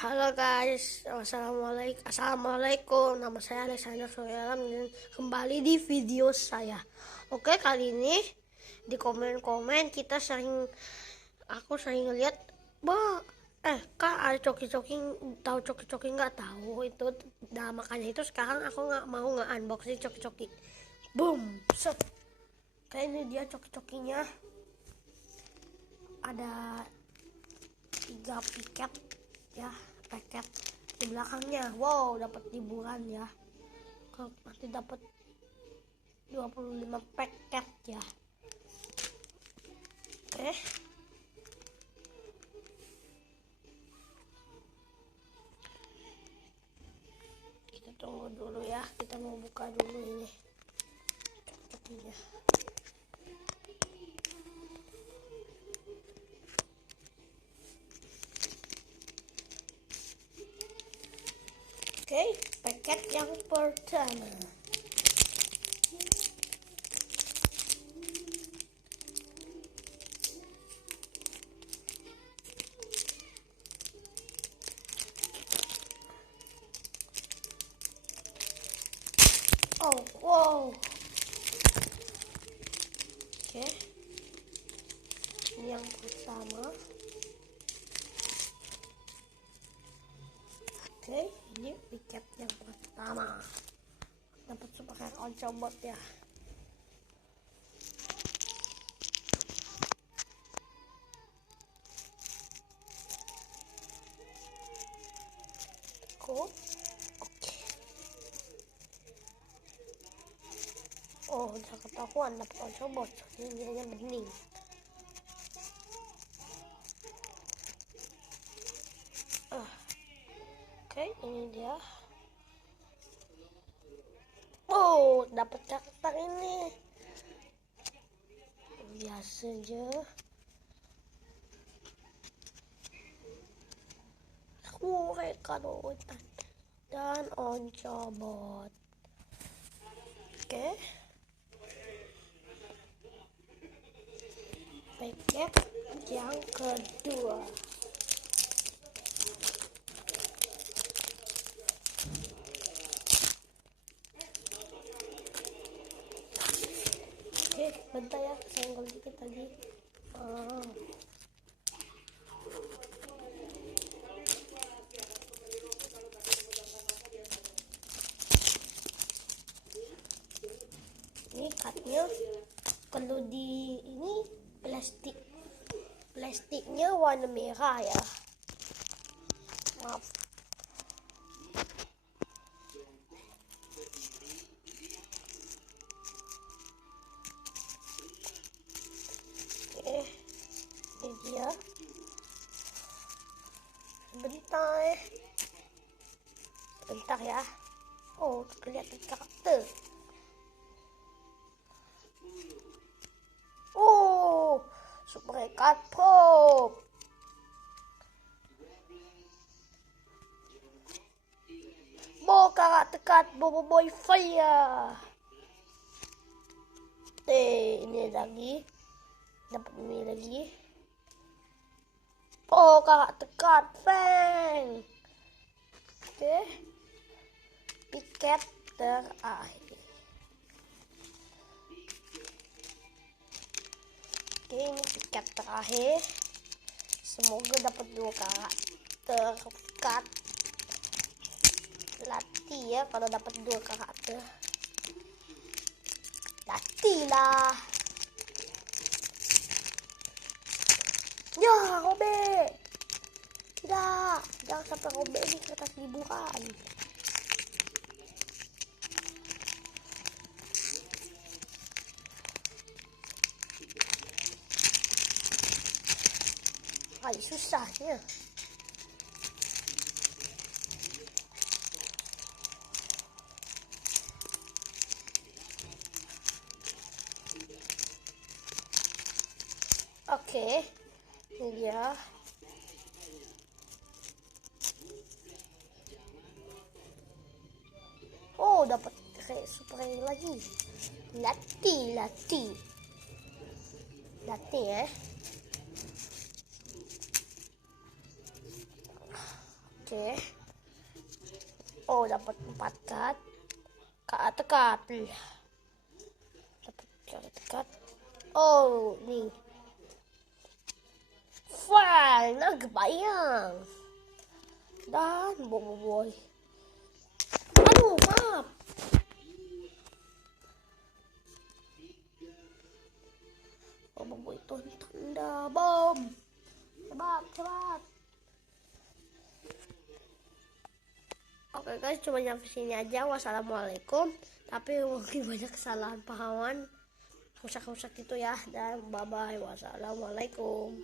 Halo guys, Assalamualaikum. Nama saya Alexander Soyalam dan kembali di video saya. Oke, kali ini di komen-komen aku sering lihat, kak ada coki-coki, tahu coki-coki nggak tahu itu. Nah makanya itu sekarang aku nggak mau nge-unboxing coki-coki. Boom, set. Kayak ini dia coki-cokinya. Ada 3 piket ya, paket di belakangnya. Wow, dapat liburan ya. Kalau nanti dapat 25 paket ya. Oke. Kita tunggu dulu ya. Kita mau buka dulu ini. Cokinya. Oke, paket yang pertama. Oh, wow. Oke. Ini yang pertama. Oke, ini paket yang pertama. Dapat super oncobot ya. Oke. Oh, udah ketahuan dapat oncobot. Ini dia bening. Oke, ini dia. Oh, dapat karakter ini. Biasa aja. Mereka dan oncobot. Oke. Paket yang kedua. Oke, bentar ya, senggol dikit tadi. Ini katnya kalau di ini plastiknya warna merah ya. Maaf. Oke, ini dia. Bentar ya. Oh, kelihatan karakter. Oh, super cut pop. Karakter cut Bobo Boy Fire. Ini lagi. Dapat ini lagi. Oh, karakter cut Fang. Oke. Piket terakhir. Oke, ini piket terakhir. Semoga dapat 2 karakter cut. Latih ya kalau dapat 2 karakter. Latih lah. Ya, robek. Tidak, jangan sampai robek di kertas liburan. Susahnya. Oke, ini dia. Oh, dapat kayak super lagi. Latih ya. Oke. Oh, dapat 4 cut. Tekat. Dapat tekat. Oh, nih. Fine, nah kebayang. Dan boy. Aduh, maaf. Boy itu tanda bom. Cepat. Oke guys, cuma sampai sini aja. Wassalamualaikum. Tapi mungkin banyak kesalahan pahaman, rusak-rusak gitu ya. Dan bye bye. Wassalamualaikum.